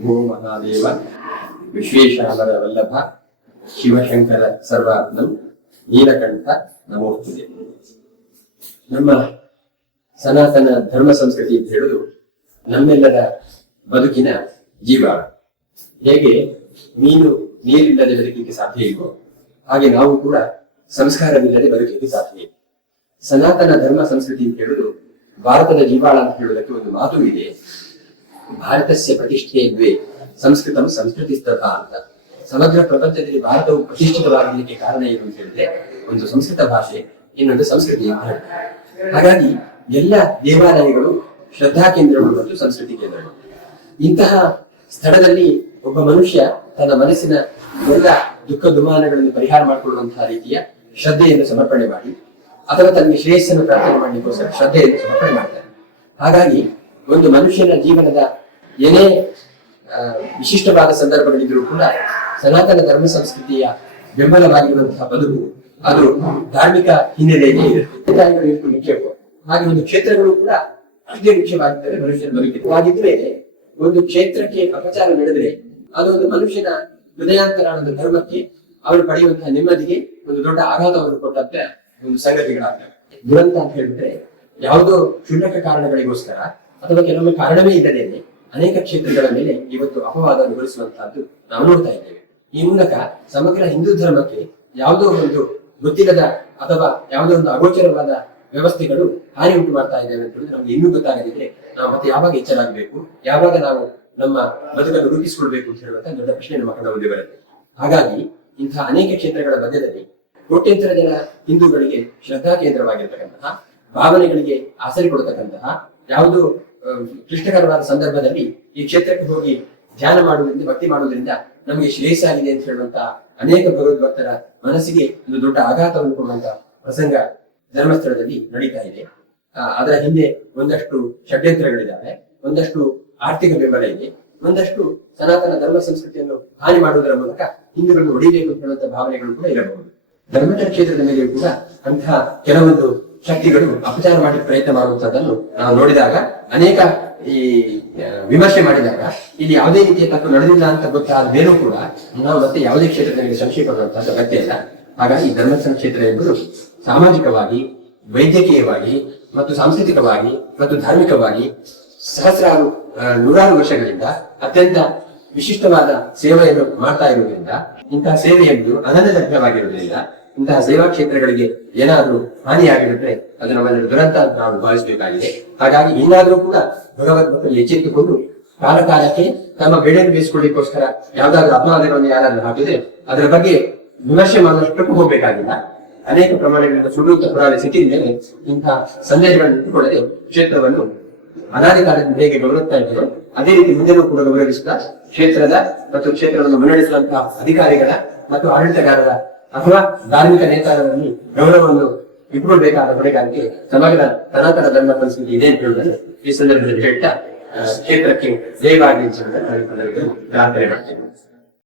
ಶಂಭೋ ಮಹಾದೇವ ವಿಶ್ವೇಶಾಮರ ವಲ್ಲಭ ಶಿವಶಂಕರ ಸರ್ವಾತ್ಮಂ ನೀಲಕಂಠ ನಮೋಸ್ತುತೆ. ನಮ್ಮ ಸನಾತನ ಧರ್ಮ ಸಂಸ್ಕೃತಿ ಅಂತ ಹೇಳುದು ನಮ್ಮೆಲ್ಲರ ಬದುಕಿನ ಜೀವಾಳ. ಹೇಗೆ ಮೀನು ನೀರಿಲ್ಲದೆ ಬದುಕಲಿಕ್ಕೆ ಸಾಧ್ಯ ಇಲ್ವೋ ಹಾಗೆ ನಾವು ಕೂಡ ಸಂಸ್ಕಾರವಿಲ್ಲದೆ ಬದುಕಲಿಕ್ಕೆ ಸಾಧ್ಯ ಇಲ್ಲ. ಸನಾತನ ಧರ್ಮ ಸಂಸ್ಕೃತಿ ಅಂತ ಹೇಳುದು ಭಾರತದ ಜೀವಾಳ ಅಂತ ಹೇಳುವುದಕ್ಕೆ ಒಂದು ಮಾತು ಇದೆ. ಭಾರತಸ್ಯ ಪ್ರತಿಷ್ಠೆ ದ್ವೇ ಸಂಸ್ಕೃತಂ ಸಂಸ್ಕೃತಿಸ್ತಥ ಅಂತ. ಸಮಗ್ರ ಪ್ರಪಂಚದಲ್ಲಿ ಭಾರತವು ಪ್ರತಿಷ್ಠಿತವಾಗಲಿಕ್ಕೆ ಕಾರಣ ಏನು ಅಂತ ಹೇಳಿದ್ರೆ ಒಂದು ಸಂಸ್ಕೃತ ಭಾಷೆ, ಇನ್ನೊಂದು ಸಂಸ್ಕೃತಿ ಅಂತ ಹೇಳ್ತಾರೆ. ಹಾಗಾಗಿ ಎಲ್ಲ ದೇವಾಲಯಗಳು ಶ್ರದ್ಧಾ ಕೇಂದ್ರಗಳು ಮತ್ತು ಸಂಸ್ಕೃತಿ ಕೇಂದ್ರಗಳು. ಇಂತಹ ಸ್ಥಳದಲ್ಲಿ ಒಬ್ಬ ಮನುಷ್ಯ ತನ್ನ ಮನಸ್ಸಿನ ಎಲ್ಲ ದುಃಖ ದುಮಾನಗಳನ್ನು ಪರಿಹಾರ ಮಾಡಿಕೊಳ್ಳುವಂತಹ ರೀತಿಯ ಶ್ರದ್ಧೆಯನ್ನು ಸಮರ್ಪಣೆ ಮಾಡಿ ಅಥವಾ ತನಗೆ ಶ್ರೇಯಸ್ಸನ್ನು ಪ್ರಾರ್ಥನೆ ಮಾಡಲಿಕ್ಕೋಸ್ಕರ ಶ್ರದ್ಧೆಯನ್ನು ಸಮರ್ಪಣೆ ಮಾಡ್ತಾರೆ. ಹಾಗಾಗಿ ಒಂದು ಮನುಷ್ಯನ ಜೀವನದ ಏನೇ ವಿಶಿಷ್ಟವಾದ ಸಂದರ್ಭಗಳಿದ್ರೂ ಕೂಡ ಸನಾತನ ಧರ್ಮ ಸಂಸ್ಕೃತಿಯ ಬೆಂಬಲವಾಗಿರುವಂತಹ ಬದುಕು ಅದು ಧಾರ್ಮಿಕ ಹಿನ್ನೆಲೆಯಲ್ಲಿ ಇರುತ್ತೆ. ಮುಖ್ಯವೋ ಹಾಗೆ ಒಂದು ಕ್ಷೇತ್ರಗಳು ಕೂಡ ಅಷ್ಟೇ ಮುಖ್ಯವಾಗಿದ್ದರೆ ಮನುಷ್ಯನ ಬದುಕಿವಾಗಿದ್ದರೆ ಒಂದು ಕ್ಷೇತ್ರಕ್ಕೆ ಅಪಚಾರ ನಡೆದರೆ ಅದು ಒಂದು ಮನುಷ್ಯನ ಹೃದಯಾಂತರಾಳದ ಧರ್ಮಕ್ಕೆ ಅವರು ಪಡೆಯುವಂತಹ ನೆಮ್ಮದಿಗೆ ಒಂದು ದೊಡ್ಡ ಆಘಾತವನ್ನು ಕೊಟ್ಟಂತ ಒಂದು ಸಂಗತಿಗಳಾಗ್ತವೆ. ದುರಂತ ಅಂತ ಹೇಳಿದ್ರೆ ಯಾವುದೋ ಕ್ಷುಲ್ಲಕ ಕಾರಣಗಳಿಗೋಸ್ಕರ ಅಥವಾ ಕೆಲವೊಮ್ಮೆ ಕಾರಣವೇ ಇಲ್ಲದೇನೆ ಅನೇಕ ಕ್ಷೇತ್ರಗಳ ಮೇಲೆ ಇವತ್ತು ಅಪವಾದ ಅನುಭವಿಸುವಂತಹದ್ದು ನಾವು ನೋಡ್ತಾ ಇದ್ದೇವೆ. ಈ ಮೂಲಕ ಸಮಗ್ರ ಹಿಂದೂ ಧರ್ಮಕ್ಕೆ ಯಾವುದೋ ಒಂದು ಗೊತ್ತಿಲ್ಲದ ಅಥವಾ ಯಾವುದೋ ಒಂದು ಅಗೋಚರವಾದ ವ್ಯವಸ್ಥೆಗಳು ಹಾನಿ ಉಂಟು ಮಾಡ್ತಾ ಇದ್ದೇವೆ ಅಂತ ಹೇಳಿದ್ರೆ ನಮ್ಗೆ ಇನ್ನೂ ಗೊತ್ತಾಗದಿದ್ರೆ ನಾವು ಮತ್ತೆ ಯಾವಾಗ ಎಚ್ಚರಾಗಬೇಕು, ಯಾವಾಗ ನಾವು ನಮ್ಮ ಬದುಕನ್ನು ರೂಪಿಸಿಕೊಳ್ಬೇಕು ಅಂತ ಹೇಳುವಂತ ದೊಡ್ಡ ಪ್ರಶ್ನೆ ನಮ್ಮ ಕಣ್ಣ ಮುಂದೆ ಬರುತ್ತೆ. ಹಾಗಾಗಿ ಇಂತಹ ಅನೇಕ ಕ್ಷೇತ್ರಗಳ ಮಧ್ಯದಲ್ಲಿ ಕೋಟ್ಯಂತರ ಜನ ಹಿಂದೂಗಳಿಗೆ ಶ್ರದ್ಧಾ ಕೇಂದ್ರವಾಗಿರ್ತಕ್ಕಂತಹ ಭಾವನೆಗಳಿಗೆ ಆಸರೆ ಕೊಡತಕ್ಕಂತಹ ಯಾವುದು ಕ್ಲಿಷ್ಟಕರವಾದ ಸಂದರ್ಭದಲ್ಲಿ ಈ ಕ್ಷೇತ್ರಕ್ಕೆ ಹೋಗಿ ಧ್ಯಾನ ಮಾಡುವುದರಿಂದ ಭಕ್ತಿ ಮಾಡುವುದರಿಂದ ನಮಗೆ ಶ್ರೇಯಸ್ಸಾಗಿದೆ ಅಂತ ಹೇಳುವಂತಹ ಅನೇಕ ಭಗವದ್ಭಕ್ತರ ಮನಸ್ಸಿಗೆ ಒಂದು ದೊಡ್ಡ ಆಘಾತವನ್ನು ಕೊಡುವಂತಹ ಪ್ರಸಂಗ ಧರ್ಮಸ್ಥಳದಲ್ಲಿ ನಡೀತಾ ಇದೆ. ಅದರ ಹಿಂದೆ ಒಂದಷ್ಟು ಷಡ್ಯಂತ್ರಗಳಿದ್ದಾವೆ, ಒಂದಷ್ಟು ಆರ್ಥಿಕ ಬೆಂಬಲ ಇದೆ, ಒಂದಷ್ಟು ಸನಾತನ ಧರ್ಮ ಸಂಸ್ಕೃತಿಯನ್ನು ಹಾನಿ ಮಾಡುವುದರ ಮೂಲಕ ಹಿಂದೂಗಳನ್ನು ಹೊಡಿಬೇಕು ಅಂತ ಹೇಳುವಂತಹ ಭಾವನೆಗಳು ಕೂಡ ಇರಬಹುದು. ಧರ್ಮದ ಕ್ಷೇತ್ರದ ಮೇಲೆ ಕೂಡ ಅಂತಹ ಕೆಲವೊಂದು ಶಕ್ತಿಗಳು ಅಪಚಾರ ಮಾಡಿ ಪ್ರಯತ್ನ ಮಾಡುವಂತಹದ್ದನ್ನು ನಾವು ನೋಡಿದಾಗ, ಅನೇಕ ಈ ವಿಮರ್ಶೆ ಮಾಡಿದಾಗ ಇಲ್ಲಿ ಯಾವುದೇ ರೀತಿಯ ತಪ್ಪು ನಡೆದಿಲ್ಲ ಅಂತ ಗೊತ್ತಾದ ಮೇಲೂ ಕೂಡ ನಾವು ಮತ್ತೆ ಯಾವುದೇ ಕ್ಷೇತ್ರದ ಮೇಲೆ ಸಂಶಯ ಪಡುವಂತಹ ಅಗತ್ಯ ಇಲ್ಲ. ಹಾಗಾಗಿ ಧರ್ಮಸ್ಥಳ ಕ್ಷೇತ್ರ ಎಂಬುದು ಸಾಮಾಜಿಕವಾಗಿ, ವೈದ್ಯಕೀಯವಾಗಿ ಮತ್ತು ಸಾಂಸ್ಕೃತಿಕವಾಗಿ ಮತ್ತು ಧಾರ್ಮಿಕವಾಗಿ ಸಹಸ್ರಾರು ನೂರಾರು ವರ್ಷಗಳಿಂದ ಅತ್ಯಂತ ವಿಶಿಷ್ಟವಾದ ಸೇವೆಯನ್ನು ಮಾಡ್ತಾ ಇರುವುದರಿಂದ, ಇಂತಹ ಸೇವೆ ಎಂಬುದು ಅನನ್ಯಲಭ್ಯವಾಗಿರುವುದರಿಂದ ಇಂತಹ ಸೇವಾ ಕ್ಷೇತ್ರಗಳಿಗೆ ಏನಾದ್ರೂ ಹಾನಿಯಾಗಿರುತ್ತೆ ಅದು ನಮ್ಮಲ್ಲಿ ದುರಂತ ಅಂತ ನಾವು ಭಾವಿಸಬೇಕಾಗಿದೆ. ಹಾಗಾಗಿ ಇನ್ನಾದ್ರೂ ಕೂಡ ಭಗವದ್ಭಕ್ತರಲ್ಲಿ ಎಚ್ಚೆತ್ತುಕೊಂಡು ಕಾಲಕ್ಕೆ ತಮ್ಮ ಬೇಳೆಯನ್ನು ಬೇಯಿಸಿಕೊಳ್ಳಿಕ್ಕೋಸ್ಕರ ಯಾವ್ದಾದ್ರು ಅಪವಾದಗಳನ್ನು ಯಾರಾದ್ರೂ ಹಾಕಿದ್ರೆ ಅದರ ಬಗ್ಗೆ ವಿಮರ್ಶೆ ಮಾಡುವಷ್ಟಕ್ಕೂ ಹೋಗ್ಬೇಕಾಗಿಲ್ಲ. ಅನೇಕ ಪ್ರಮಾಣಗಳಿಂದ ಸುಡುವಂತ ಪುರಾವೆ ಸಿಕ್ಕಿದ ಮೇಲೆ ಇಂತಹ ಸಂದೇಹಗಳನ್ನು ಇಟ್ಟುಕೊಳ್ಳದೆ ಕ್ಷೇತ್ರವನ್ನು ಅನಾದಿ ಕಾಲದಿಂದ ಹೇಗೆ ಗೌರವಿಸ್ತಾ ಇದ್ದಾರೆ ಅದೇ ರೀತಿ ಮುಂದೆನೂ ಕೂಡ ಗೌರವಿಸುತ್ತಾ ಕ್ಷೇತ್ರದ ಮತ್ತು ಕ್ಷೇತ್ರವನ್ನು ಮುನ್ನಡೆಸುವಂತಹ ಅಧಿಕಾರಿಗಳ ಮತ್ತು ಆಡಳಿತಗಾರರ ಅಥವಾ ಧಾರ್ಮಿಕ ನೇತಾರರಲ್ಲಿ ಗೌರವವನ್ನು ಇಟ್ಕೊಳ್ಬೇಕಾದ ಹೊಣೆಗಾರಿಕೆ ಸಮಗ್ರ ಸನಾತನ ಧರ್ಮ ಸಂಸ್ಕೃತಿ ಇದೆ ಅಂತ ಹೇಳುವುದನ್ನು ಈ ಸಂದರ್ಭದಲ್ಲಿ ಹೇಳ್ತಾ ಕ್ಷೇತ್ರಕ್ಕೆ ಜಯವಾಗಿ ಪ್ರಾರ್ಥನೆ ಮಾಡ್ತೇನೆ.